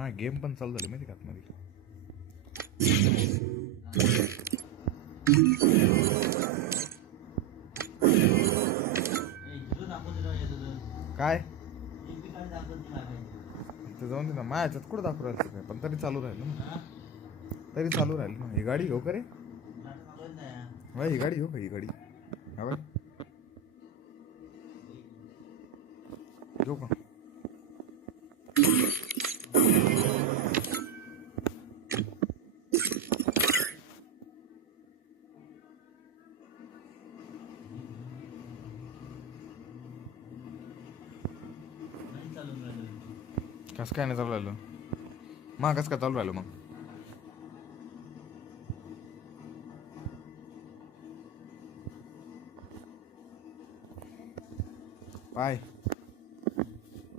मा गेम पण चालू झाली माहिती का आतमध्ये? काय? ते जाऊन दे ना माझ्या ह्याच्यात कुठं दाखवू राहिलं काय पण तरी चालू राहिलं ना. तरी चालू राहिलं ना. ही गाडी घेऊ का रे? ही गाडी घेऊ का ही गाडी? हा घेऊ का? कसं काय नाही चालू राहिलं? मग कसं काय चालू राहिलं मग? पाय.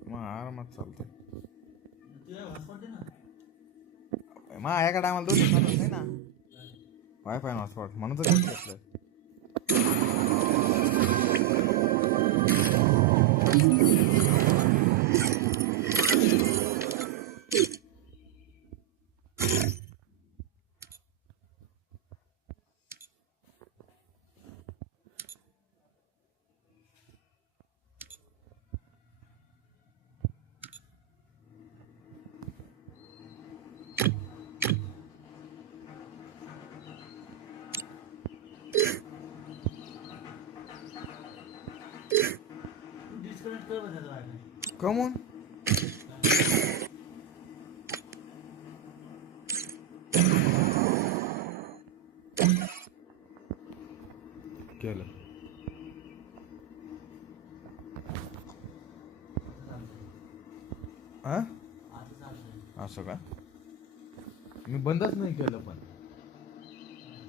मग आरामात चालतंय. मग एका टायमाला दोन चालत नाही ना? वायफाय हॉटस्पॉट म्हणून तर घेऊन घेतलं कमून केलं हा असं का? मी बंदच नाही केलं पण.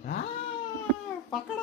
आ, पकडा.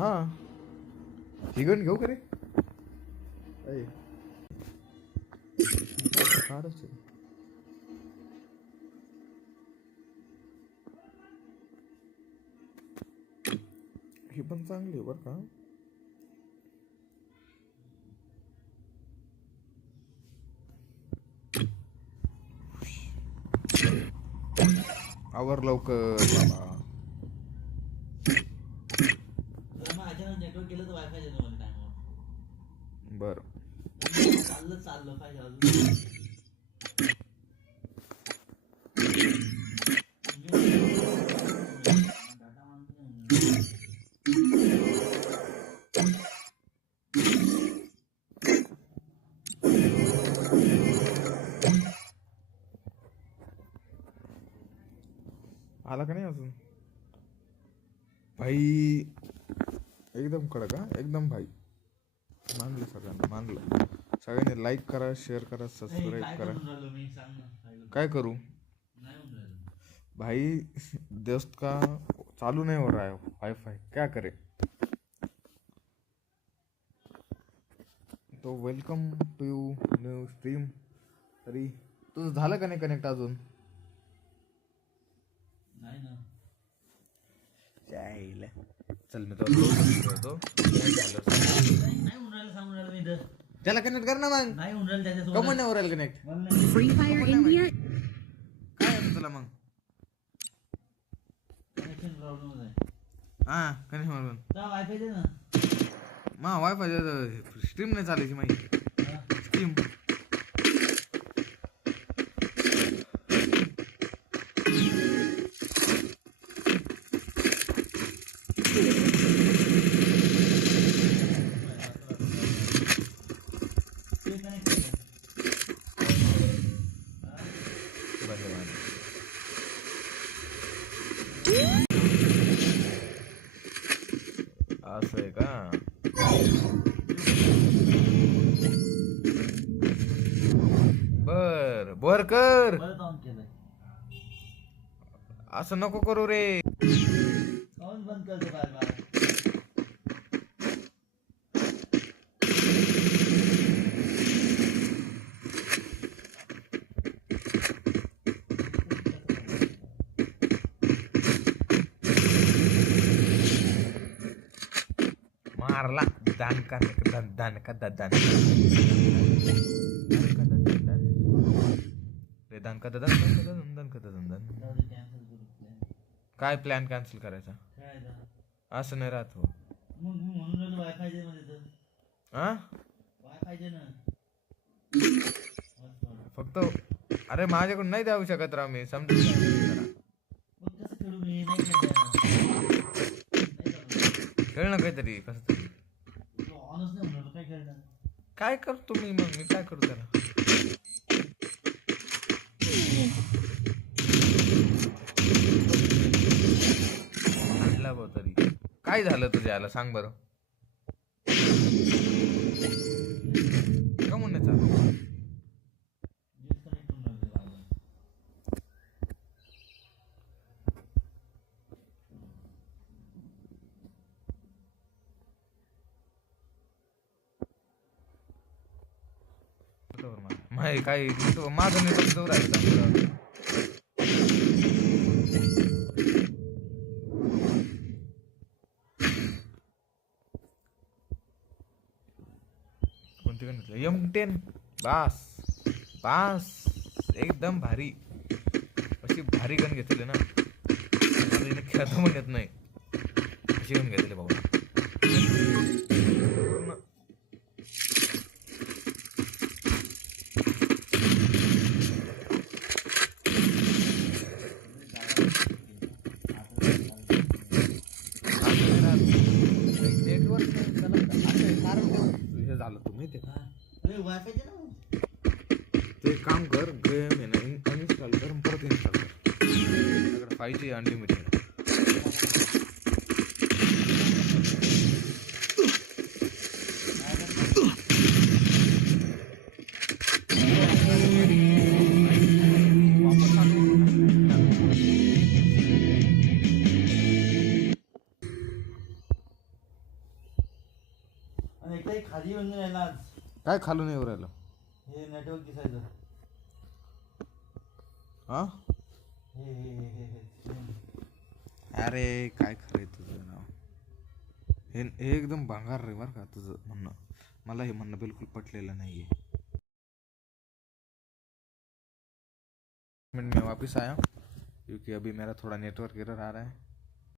हा. हिगण घेऊ का रे. ही पण चांगली आहे बरं का. आवर लवकर बाबा नेटवर्क गेलं तर वायफाय देतो मला टाइमवर बरं. चाललं चाललं पाहिजे आला का नाही अजून? भाई एकदम कडक हा? एकदम भाई. मानलं सगळ्यांना मानलं सगळ्यांनी लाईक करा शेअर करा सबस्क्राईब करा. काय करू? भाई दोस्त का चालू नहीं हो रहा है वाईफाई क्या करे? तो welcome to you new stream तरी तुझं झालं का नाही कनेक्ट अजून? नाही ना. जाईल चल मी तो करतो सांगून राहिलं मी त्याला कनेक्ट कर ना मग. नाही होऊन राहिलं त्याच्यासोबत कमन नाही. राहिलं कनेक्ट मला नाही. Free Fire India? काय आहे तुला मग? Connection problem आहे. हा कनेक्ट जा वायफाय दे ना. मा वायफाय स्ट्रीम नाही चालायची माहिती. हा. कर. ऑन केलंय. असं नको करू रे. काऊन बंद करतो बार बार मारला. दान का दान दान का दान. का दान दान का दान दान का दान दान जाऊ दे कॅन्सल करू plan. काय प्लॅन कॅन्सल करायचा? असं नाही राहत हो. फक्त अरे माझ्याकडून नाही देऊ शकत राव मी समजून खेळू ना काहीतरी कसं तरी. काय करतो मी मग? मी काय करू त्याला आणला भाऊ तरी काय झालं तुझ्या याला? सांग बरं. का म्हणणं चालू? काय माझं नेटवर्क जवळ आहे कोणती गणित एम टेन बास. बास. एकदम भारी. अशी भारी गण घेतली ना. खेळता हिने खेळतो म्हणत नाही. अशी गण घेतली बाबा. झालं तू माहिती का? ना मग. ते काम कर गेम आहे. ना अनइन्स्टॉल कर आणि परत इन्स्टॉल कर. फाय जी अनलिमिटेड एकटाही खाली येऊन राहिला आज. काय खालून येऊ राहिलं? हे नेटवर्क दिसायचं. हा? हे हे हे हे हे अरे काय खरंय तुझं नाव? हे हे एकदम भांगार रे बरं का तुझं म्हणणं. मला हे म्हणणं बिलकुल पटलेलं नाहीये. मिनट में वापस आया. क्योंकि अभी मेरा थोड़ा नेटवर्क एरर आ रहा है.